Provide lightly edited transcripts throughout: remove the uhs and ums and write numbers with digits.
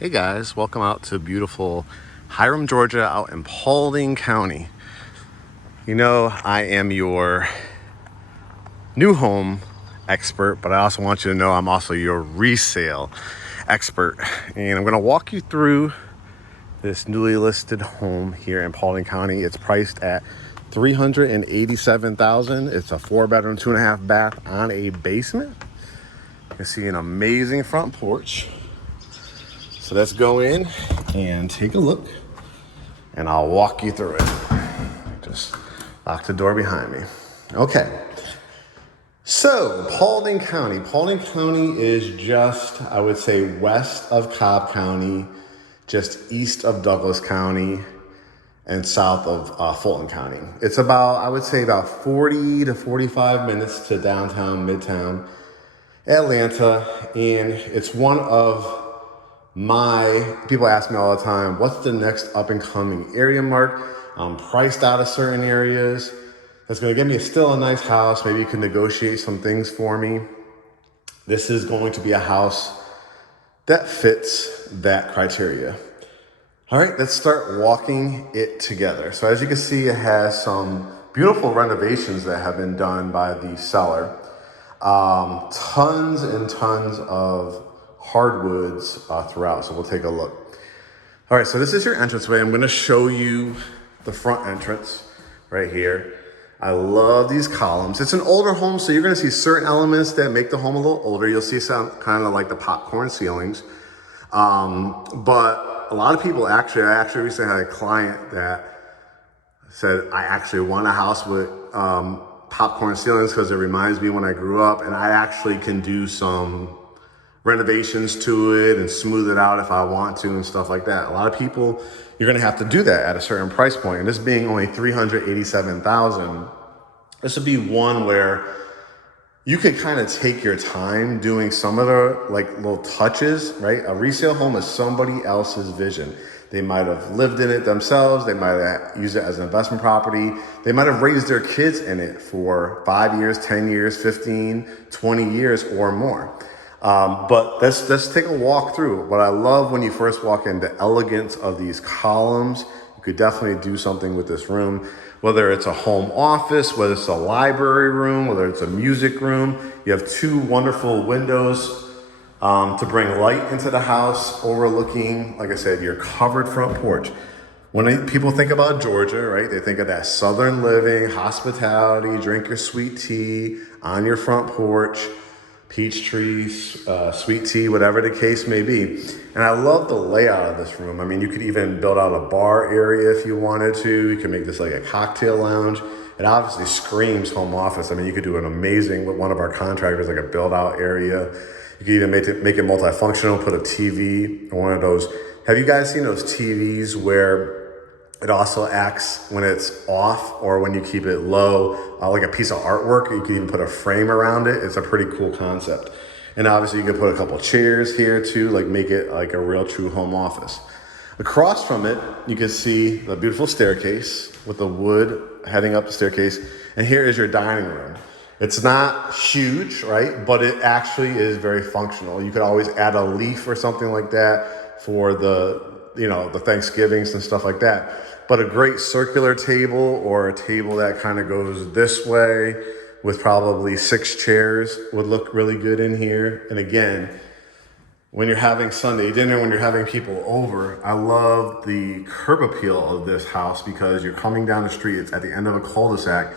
Hey guys, welcome out to beautiful Hiram, Georgia, out in Paulding County. You know, I am your new home expert, but I also want you to know I'm also your resale expert. And I'm gonna walk you through this newly listed home here in Paulding County. It's priced at $387,000. It's a 4-bedroom, 2.5 bath on a basement. You can see an amazing front porch. So let's go in and take a look, and I'll walk you through it. Just lock the door behind me. Okay. So Paulding County. Paulding County is just, I would say, west of Cobb County, just east of Douglas County, and south of Fulton County. It's about, I would say, about 40 to 45 minutes to downtown, midtown Atlanta, and it's one of people ask me all the time, what's the next up and coming area, Mark? I'm priced out of certain areas. That's gonna give me still a nice house. Maybe you can negotiate some things for me. This is going to be a house that fits that criteria. All right, let's start walking it together. So as you can see, it has some beautiful renovations that have been done by the seller. Tons and tons of hardwoods throughout, so we'll take a look. All right, so this is your entranceway. I'm going to show you the front entrance right here. I love these columns. It's an older home, so you're going to see certain elements that make the home a little older. You'll see some kind of like the popcorn ceilings, but a lot of people I actually recently had a client that said, I actually want a house with popcorn ceilings because it reminds me when I grew up, and I actually can do some renovations to it and smooth it out if I want to and stuff like that. A lot of people, you're gonna have to do that at a certain price point. And this being only $387,000, this would be one where you could kind of take your time doing some of the like little touches, right? A resale home is somebody else's vision. They might have lived in it themselves. They might have used it as an investment property. They might have raised their kids in it for 5 years, 10 years, 15, 20 years or more. But let's take a walk through. What I love when you first walk in, the elegance of these columns. You could definitely do something with this room, whether it's a home office, whether it's a library room, whether it's a music room. You have two wonderful windows to bring light into the house, overlooking, like I said, your covered front porch. When people think about Georgia, right, they think of that southern living, hospitality, drink your sweet tea on your front porch, peach trees, sweet tea, whatever the case may be. And I love the layout of this room. I mean, you could even build out a bar area if you wanted to. You can make this like a cocktail lounge. It obviously screams home office. I mean, you could do an amazing, with one of our contractors, like a build out area. You could even make it multifunctional, put a TV, one of those. Have you guys seen those TVs where it also acts when it's off or when you keep it low, like a piece of artwork? You can even put a frame around it. It's a pretty cool concept. And obviously you can put a couple chairs here too, like make it like a real true home office. Across from it, you can see the beautiful staircase with the wood heading up the staircase. And here is your dining room. It's not huge, right? But it actually is very functional. You could always add a leaf or something like that for the Thanksgivings and stuff like that. But a great circular table or a table that kind of goes this way with probably 6 chairs would look really good in here. And again, when you're having Sunday dinner, when you're having people over, I love the curb appeal of this house because you're coming down the street. It's at the end of a cul-de-sac.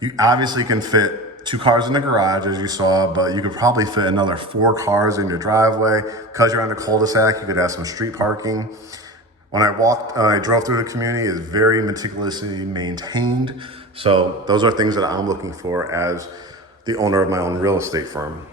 You obviously can fit 2 cars in the garage, as you saw, but you could probably fit another 4 cars in your driveway. Because you're on the cul-de-sac, you could have some street parking. When I drove through the community, it's very meticulously maintained. So those are things that I'm looking for as the owner of my own real estate firm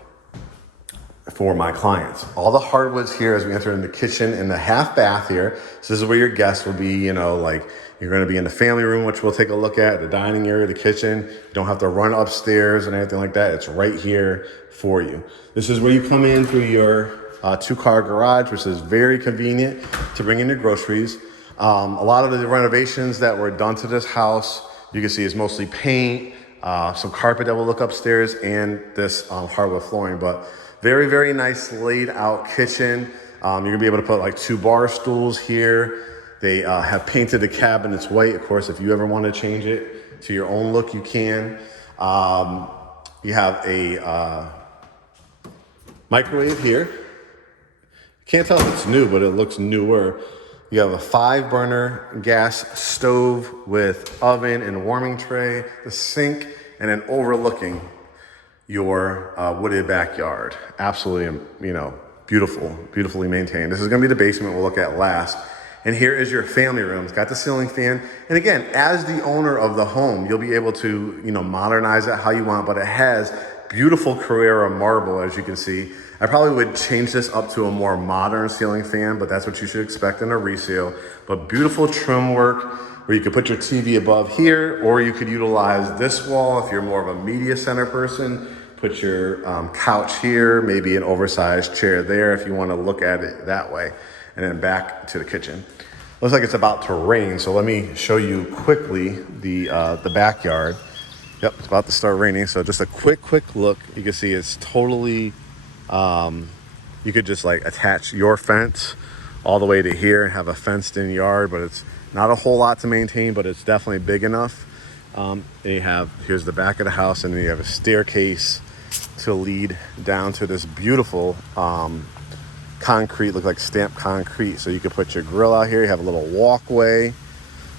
for my clients. All the hardwoods here as we enter in the kitchen and the half bath here. So this is where your guests will be, like you're gonna be in the family room, which we'll take a look at, the dining area, the kitchen. You don't have to run upstairs and anything like that. It's right here for you. This is where you come in through your 2-car garage, which is very convenient to bring in your groceries. A lot of the renovations that were done to this house, you can see is mostly paint, some carpet that will look upstairs, and this hardwood flooring. But very, very nice laid out kitchen. You're gonna be able to put like 2 bar stools here. They have painted the cabinets white. Of course, if you ever want to change it to your own look, you can. You have a microwave here. Can't tell if it's new, but it looks newer. You have a 5-burner gas stove with oven and warming tray, the sink, and then overlooking your wooded backyard. Absolutely, beautiful, beautifully maintained. This is gonna be the basement we'll look at last. And here is your family room. It's got the ceiling fan. And again, as the owner of the home, you'll be able to, modernize it how you want, but it has beautiful Carrara marble, as you can see. I probably would change this up to a more modern ceiling fan, but that's what you should expect in a resale. But beautiful trim work where you could put your TV above here, or you could utilize this wall if you're more of a media center person. Put your couch here, maybe an oversized chair there if you want to look at it that way. And then back to the kitchen. Looks like it's about to rain, so let me show you quickly the backyard. Yep, it's about to start raining, so just a quick look. You can see it's totally, you could just like attach your fence all the way to here and have a fenced in yard, but it's not a whole lot to maintain, but it's definitely big enough. Here's the back of the house, and then you have a staircase to lead down to this beautiful concrete, look like stamped concrete. So you could put your grill out here. You have a little walkway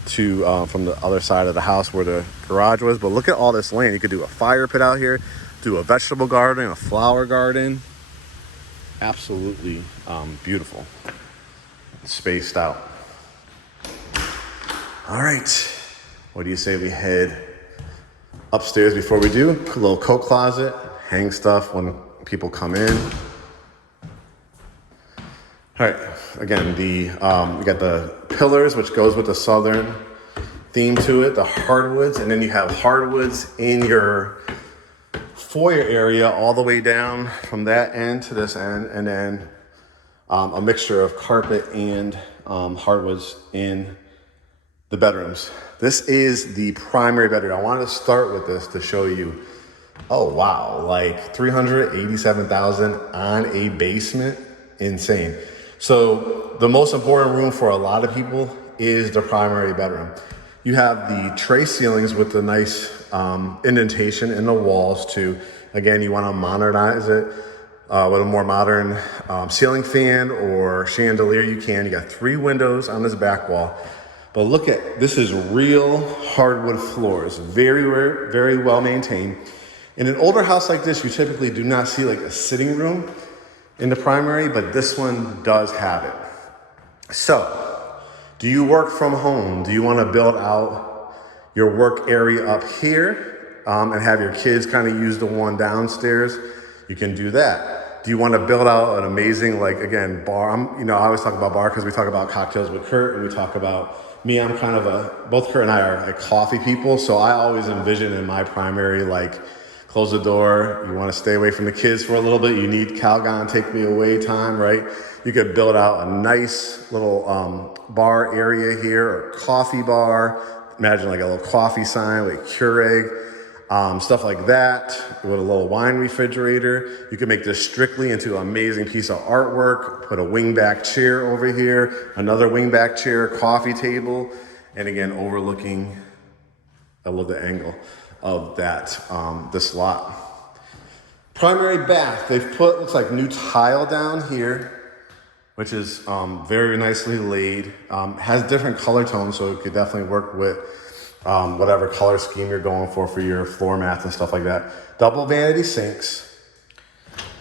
to from the other side of the house where the garage was. But look at all this land. You could do a fire pit out here, do a vegetable garden, a flower garden. Absolutely beautiful. Spaced out. All right. What do you say we head upstairs before we do? A little coat closet, hang stuff when people come in. All right, again, we got the pillars, which goes with the southern theme to it, the hardwoods, and then you have hardwoods in your foyer area all the way down from that end to this end, and then a mixture of carpet and hardwoods in the bedrooms. This is the primary bedroom. I wanted to start with this to show you, oh wow, like $387,000 on a basement, insane. So the most important room for a lot of people is the primary bedroom. You have the tray ceilings with the nice indentation in the walls too. Again, you want to modernize it with a more modern ceiling fan or chandelier. You can. You got 3 windows on this back wall. But look at, this is real hardwood floors, very well maintained. In an older house like this, you typically do not see like a sitting room in the primary, but this one does have it. So, do you work from home? Do you want to build out your work area up here and have your kids kind of use the one downstairs? You can do that. Do you want to build out an amazing, like again, bar? I always talk about bar because we talk about cocktails with Kurt, and we talk about me. I'm kind of both Kurt and I are like coffee people, so I always envision in my primary like, close the door, you want to stay away from the kids for a little bit, you need Calgon take me away time, right? You could build out a nice little bar area here, or coffee bar. Imagine like a little coffee sign with Keurig, stuff like that, with a little wine refrigerator. You could make this strictly into an amazing piece of artwork, put a wingback chair over here, another wingback chair, coffee table, and again, overlooking, I love the angle of that, this lot. Primary bath, they've put, looks like new tile down here, which is very nicely laid. Has different color tones, so it could definitely work with whatever color scheme you're going for your floor mats and stuff like that. Double vanity sinks,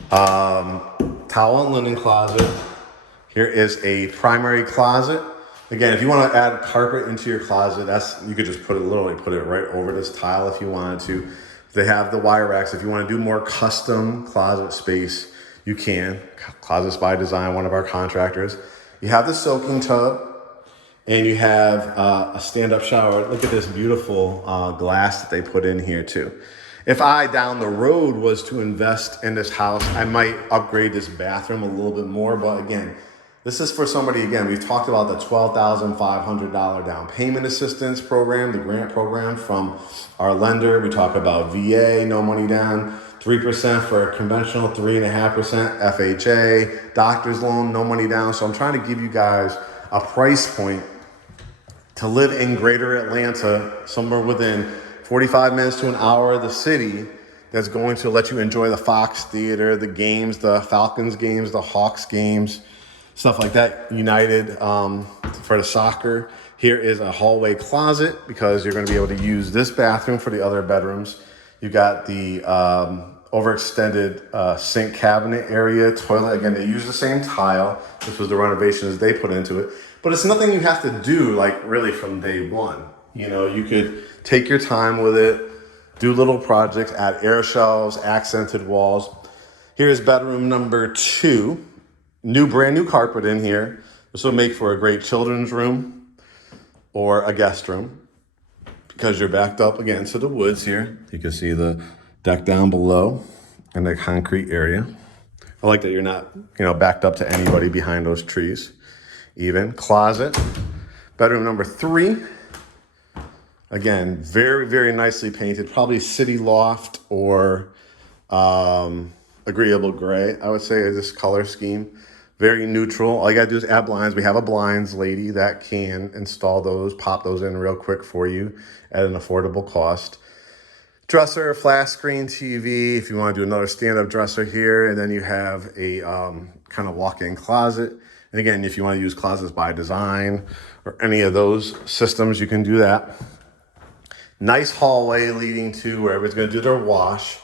towel and linen closet. Here is a primary closet. Again, if you want to add carpet into your closet, you could just literally put it right over this tile if you wanted to. They have the wire racks. If you want to do more custom closet space, you can. Closets by Design, one of our contractors. You have the soaking tub, and you have a stand-up shower. Look at this beautiful glass that they put in here too. If I, down the road, was to invest in this house, I might upgrade this bathroom a little bit more, but again, this is for somebody, again, we've talked about the $12,500 down payment assistance program, the grant program from our lender. We talk about VA, no money down, 3% for a conventional, 3.5% FHA, doctor's loan, no money down. So I'm trying to give you guys a price point to live in greater Atlanta, somewhere within 45 minutes to an hour of the city, that's going to let you enjoy the Fox Theater, the games, the Falcons games, the Hawks games, stuff like that. United for the soccer. Here is a hallway closet because you're going to be able to use this bathroom for the other bedrooms. You got the overextended sink cabinet area, toilet. Again, they use the same tile. This was the renovations they put into it. But it's nothing you have to do like really from day one. You know, you could take your time with it, do little projects, add air shelves, accented walls. Here's bedroom number 2. Brand new carpet in here. This will make for a great children's room or a guest room because you're backed up against the woods here. You can see the deck down below and the concrete area. I like that you're not, backed up to anybody behind those trees. Even closet. Bedroom number 3. Again, very, very nicely painted. Probably city loft or agreeable gray, I would say, is this color scheme. Very neutral. All you gotta do is add blinds. We have a blinds lady that can install those, pop those in real quick for you at an affordable cost. Dresser, flat screen TV, if you want to do another stand-up dresser here. And then you have a kind of walk-in closet. And again, if you want to use closets by design or any of those systems, you can do that. Nice hallway leading to where everybody's going to do their wash.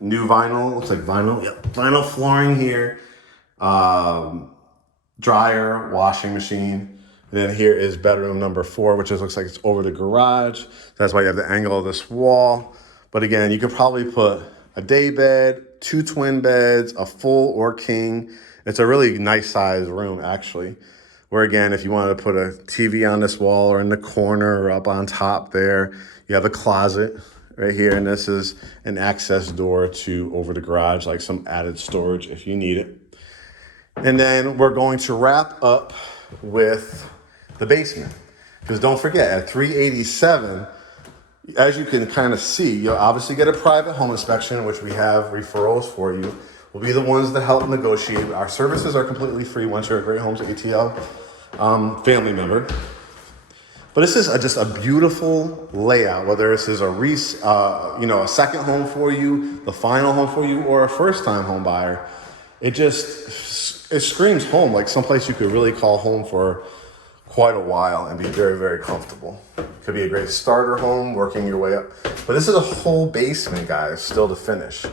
New vinyl, looks like vinyl. Yep, vinyl flooring here. Dryer, washing machine. And then here is bedroom number 4, which looks like it's over the garage. That's why you have the angle of this wall. But again, you could probably put a day bed, 2 twin beds, a full or king. It's a really nice size room, actually. Where again, if you want to put a TV on this wall or in the corner or up on top there, you have a closet right here. And this is an access door to over the garage, like some added storage if you need it. And then we're going to wrap up with the basement. Because don't forget, at $387, as you can kind of see, you'll obviously get a private home inspection, which we have referrals for you. We'll be the ones that help negotiate. Our services are completely free once you're a GreatHomesATL family member. But this is just a beautiful layout, whether this is a second home for you, the final home for you, or a first-time home buyer. It screams home, like someplace you could really call home for quite a while and be very, very comfortable. Could be a great starter home, working your way up. But this is a whole basement, guys, still to finish.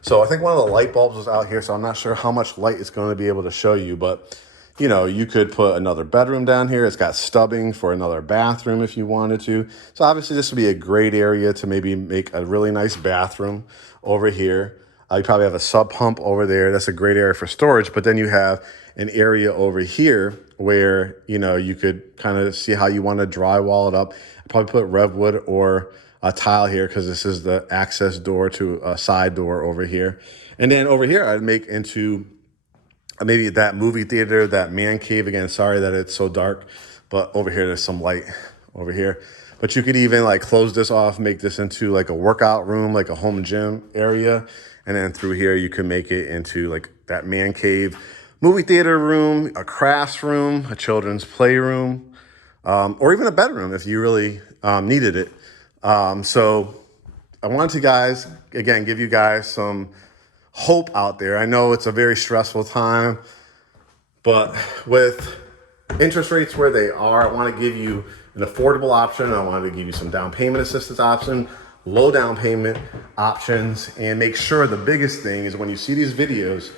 So I think one of the light bulbs was out here, so I'm not sure how much light it's going to be able to show you, but you could put another bedroom down here. It's got stubbing for another bathroom if you wanted to. So obviously this would be a great area to maybe make a really nice bathroom over here. You probably have a sub pump over there. That's a great area for storage. But then you have an area over here where, you could kind of see how you want to drywall it up. Probably put redwood or a tile here because this is the access door to a side door over here. And then over here, I'd make into maybe that movie theater, that man cave. Again, sorry that it's so dark, but over here, there's some light over here. But you could even like close this off, make this into like a workout room, like a home gym area. And then through here, you can make it into like that man cave, movie theater room, a crafts room, a children's playroom, or even a bedroom if you really needed it. So I wanted to, guys, again, give you guys some hope out there. I know it's a very stressful time, but with interest rates where they are, I want to give you an affordable option. I want to give you some down payment assistance option, low down payment options, and make sure the biggest thing is when you see these videos,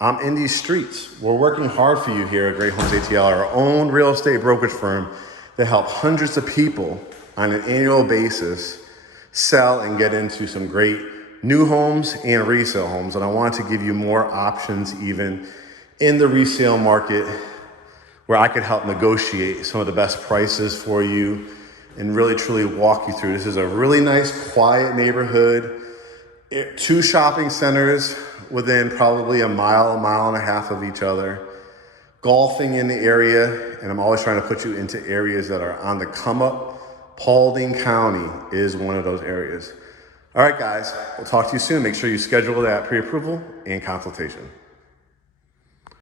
I'm in these streets. We're working hard for you here at GreatHomesATL, our own real estate brokerage firm that help hundreds of people on an annual basis sell and get into some great new homes and resale homes. And I want to give you more options even in the resale market where I could help negotiate some of the best prices for you and really truly walk you through. This is a really nice, quiet neighborhood. 2 shopping centers within probably a mile and a half of each other. Golfing in the area, and I'm always trying to put you into areas that are on the come up. Paulding County is one of those areas. All right, guys, we'll talk to you soon. Make sure you schedule that pre-approval and consultation.